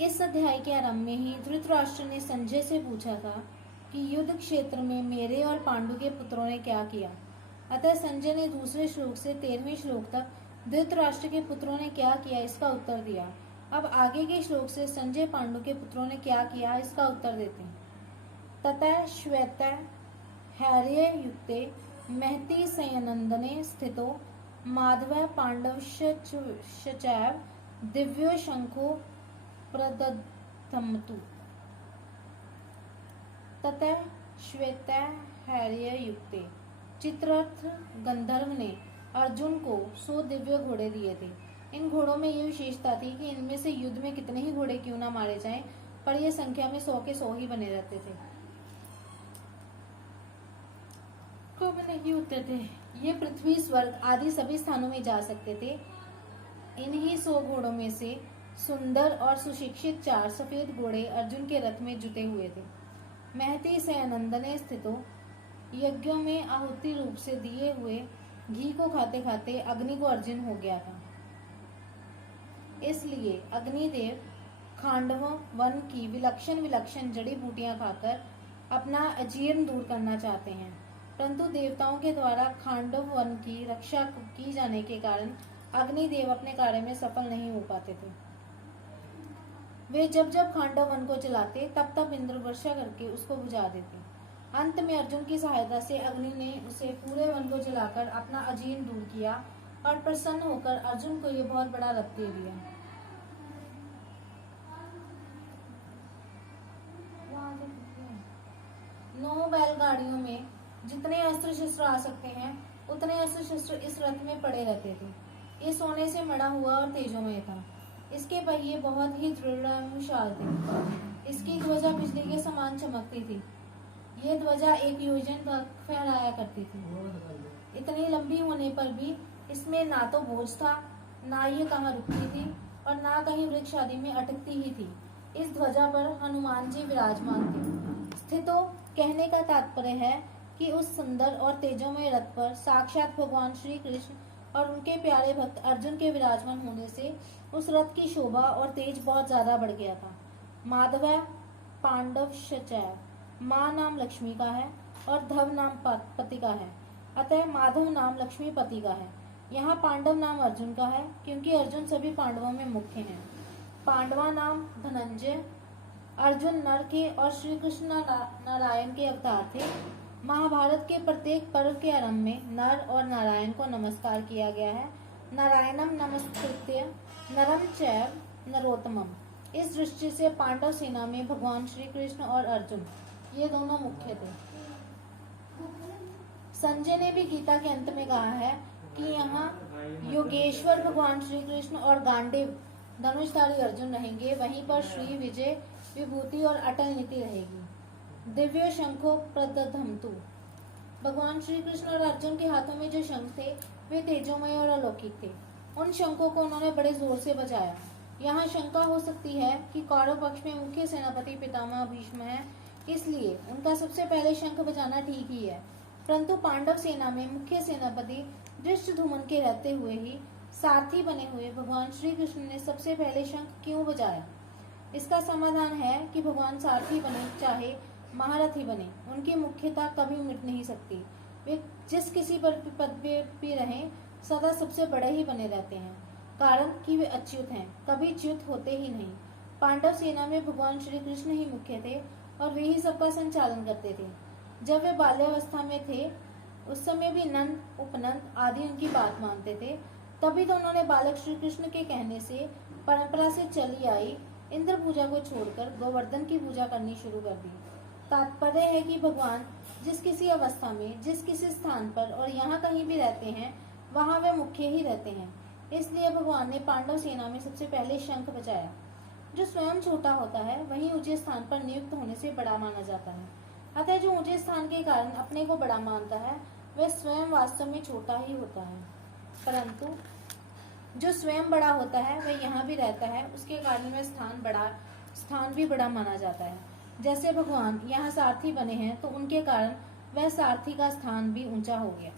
इस अध्याय के आरंभ में ही धृतराष्ट्र ने संजय से पूछा था कि युद्ध क्षेत्र में मेरे और पांडु के पुत्रों ने क्या किया। अतः संजय ने दूसरे श्लोक से 13वें श्लोक तक धृतराष्ट्र के पुत्रों ने क्या किया इसका उत्तर दिया। अब आगे के श्लोक से संजय पांडु के पुत्रों ने क्या किया इसका उत्तर देते हैं। ततः श्वेत हैर्य युक्ते महति संयनंदने स्थितो माधव पांडवश्चैव दिव्यो शंखो प्रदधमतु। ततः श्वेत हैर्य युक्ते चित्ररथ गंधर्व ने अर्जुन को 100 दिव्य घोड़े दिए थे। इन घोड़ों में यह विशेषता थी कि इनमें से युद्ध में कितने ही घोड़े क्यों ना मारे जाएं, पर यह संख्या में 100 के 100 ही बने रहते थे, कम नहीं होते थे। ये पृथ्वी स्वर्ग आदि सभी स्थानों में जा सकते थे। इन्हीं 100 घोड़ों में से सुंदर और सुशिक्षित 4 सफेद घोड़े अर्जुन के रथ में जुटे हुए थे। महति से अनंदने स्थितो यज्ञों में आहुति रूप से दिए हुए घी को खाते खाते अग्नि को अर्जुन हो गया था। इसलिए अग्निदेव खांडव वन की विलक्षण विलक्षण जड़ी बूटियां खाकर अपना अजीर्ण दूर करना चाहते हैं, परंतु देवताओं के द्वारा खांडव वन की रक्षा की जाने के कारण अग्निदेव अपने कार्य में सफल नहीं हो पाते थे। वे जब जब खांडव वन को जलाते तब तब इंद्र वर्षा करके उसको बुझा देते। अंत में अर्जुन की सहायता से अग्नि ने उसे पूरे वन को जलाकर अपना अजीर्ण दूर किया और प्रसन्न होकर अर्जुन को यह बहुत बड़ा रथ दे दिया। 9 बैलगाड़ियों में जितने अस्त्र शस्त्र आ सकते हैं उतने अस्त्र शस्त्र इस रथ में पड़े रहते थे। ये सोने से मढ़ा हुआ और तेजोमय था। इसके पहिए बहुत ही दृढ़ विशाल थे। इसकी ध्वजा बिजली के समान चमकती थी। ये ध्वजा 1 योजन तक फहराया करती थी। इतनी लंबी होने पर भी इसमें ना तो बोझ था, ना ये कहाँ रुकती थी और ना कहीं वृक्ष आदि में अटकती ही थी। इस ध्वजा पर हनुमान जी विराजमान थे। स्थितो कहने का तात्पर्य है कि उस सुंदर और तेजोमय रथ पर साक्षात भगवान श्री कृष्ण और उनके प्यारे भक्त अर्जुन के विराजमान होने से उस रथ की शोभा और तेज बहुत ज्यादा बढ़ गया था। माधव पांडव शचैव, माँ नाम लक्ष्मी का है और धव नाम पति का है, अतः माधव नाम लक्ष्मीपति का है। यहाँ पांडव नाम अर्जुन का है क्योंकि अर्जुन सभी पांडवों में मुख्य हैं। पांडवा नाम धनंजय, अर्जुन नर के और श्री कृष्ण नारायण के अवतार थे। महाभारत के प्रत्येक पर्व के आरंभ में नर और नारायण को नमस्कार किया गया है। नारायणम नमस्कृत्य नरम चैव नरोत्तमम। इस दृष्टि से पांडव सेना में भगवान श्री कृष्ण और अर्जुन ये दोनों मुख्य थे। संजय ने भी गीता के अंत में कहा है कि यहाँ योगेश्वर भगवान श्री कृष्ण और गांडीव धनुषधारी अर्जुन रहेंगे, वहीं पर श्री विजय विभूति और अटल नीति रहेगी। दिव्य शंखो प्रदधमतु। भगवान श्री कृष्ण और अर्जुन के हाथों में जो शंख थे वे तेजोमय और अलौकिक थे। उन शंखों को उन्होंने बड़े जोर से बजाया। यहाँ शंका हो सकती है कि कौरव पक्ष में मुख्य सेनापति पितामह भीष्म है, इसलिए उनका सबसे पहले शंख बजाना ठीक ही है, परंतु पांडव सेना में मुख्य सेनापति धृष्टद्युम्न के रहते हुए ही सारथी बने हुए भगवान श्री कृष्ण ने सबसे पहले शंख क्यों बजाया? इसका समाधान है कि भगवान सारथी बने चाहे महारथी बने, उनकी मुख्यता कभी मिट नहीं सकती। वे जिस किसी पर पद पे भी रहें सदा सबसे बड़े ही बने रहते हैं, कारण कि वे अच्युत हैं, कभी च्युत होते ही नहीं। पांडव सेना में भगवान श्री कृष्ण ही मुख्य थे और वे ही सबका संचालन करते थे। जब वे बाल्यावस्था में थे उस समय भी नंद उपनंद आदि उनकी बात मानते थे। तभी तो उन्होंने बालक श्री कृष्ण के कहने से परंपरा से चली आई इंद्र पूजा को छोड़कर गोवर्धन की पूजा करनी शुरू कर दी। तात्पर्य है कि भगवान जिस किसी अवस्था में जिस किसी स्थान पर और यहाँ कहीं भी रहते हैं वहाँ वे मुख्य ही रहते हैं। इसलिए भगवान ने पांडव सेना में सबसे पहले शंख बजाया। जो स्वयं छोटा होता है वही ऊंचे स्थान पर नियुक्त होने से बड़ा माना जाता है। अतः जो ऊंचे स्थान के कारण अपने को बड़ा मानता है वह स्वयं वास्तव में छोटा ही होता है, परंतु जो स्वयं बड़ा होता है वह यहाँ भी रहता है, उसके कारण वह स्थान भी बड़ा माना जाता है। जैसे भगवान यहाँ सारथी बने हैं तो उनके कारण वह सारथी का स्थान भी ऊंचा हो गया।